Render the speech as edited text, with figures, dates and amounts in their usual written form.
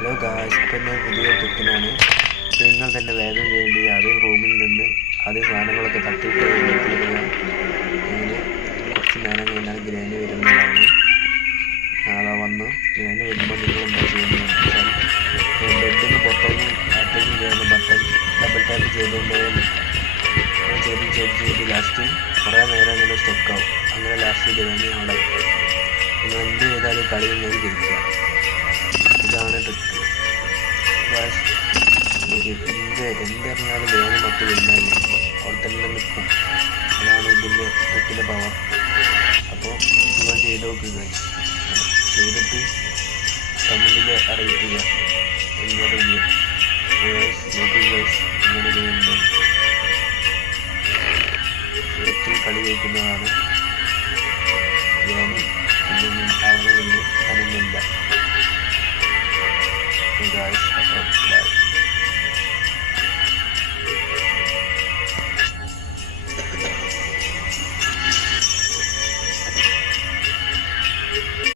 Hello guys, ഇപ്പം ഞാൻ പുതിയ ട്രിക്കിനാണ്. നിങ്ങൾ തന്നെ വേഗം ചെയ്യേണ്ടത് ആദ്യം റൂമിൽ നിന്ന് ആദ്യം സാധനങ്ങളൊക്കെ തട്ടിയിട്ട് എത്തിയിടുക. അങ്ങനെ കുറച്ച് നേരം കഴിഞ്ഞാൽ ഗ്രാനി വരുന്നതാണ്. അതാ വന്നു. ഗ്രാനി വരുമ്പോൾ നിങ്ങൾ എന്താ ചെയ്യുന്നത് വെച്ചാൽ ബെഡിന് പുറത്തേക്ക് അകത്തേക്കും ചെയ്യുന്ന ബട്ടൺ ഡബിൾ ടാപ്പ് ചെയ്തുകൊണ്ട് ചെയ്ത് ലാസ്റ്റ് കുറേ നേരം അങ്ങനെ സ്റ്റക്കാവും. അങ്ങനെ ലാസ്റ്റ് ഗ്രാനി അവിടെ നിങ്ങൾ എന്ത് ചെയ്താലും കളി നിങ്ങൾക്ക് ജയിക്കുക. ഇതാണ് ട്രിക്ക്. എന്തെറിഞ്ഞാലും ഗ്രാനി മറ്റ് വരുന്നില്ല, അവിടെ തന്നെ നിൽക്കും. അതാണ് ഇതിൻ്റെ ട്രിക്കിൻ്റെ പവർ. അപ്പോൾ നിങ്ങൾ ചെയ്ത് നോക്കുക. ചെയ്തിട്ട് കമൻറ്റിൽ അറിയിക്കുക എന്ന റിവ്യൂ. നോക്കുക ഇങ്ങനെ ചെയ്യുന്നത് സുരത്തിൽ കളി ജയിക്കുന്നതാണ്. ഗ്രാനി അവനൊന്നും അനങ്ങില്ല. Guys, bye.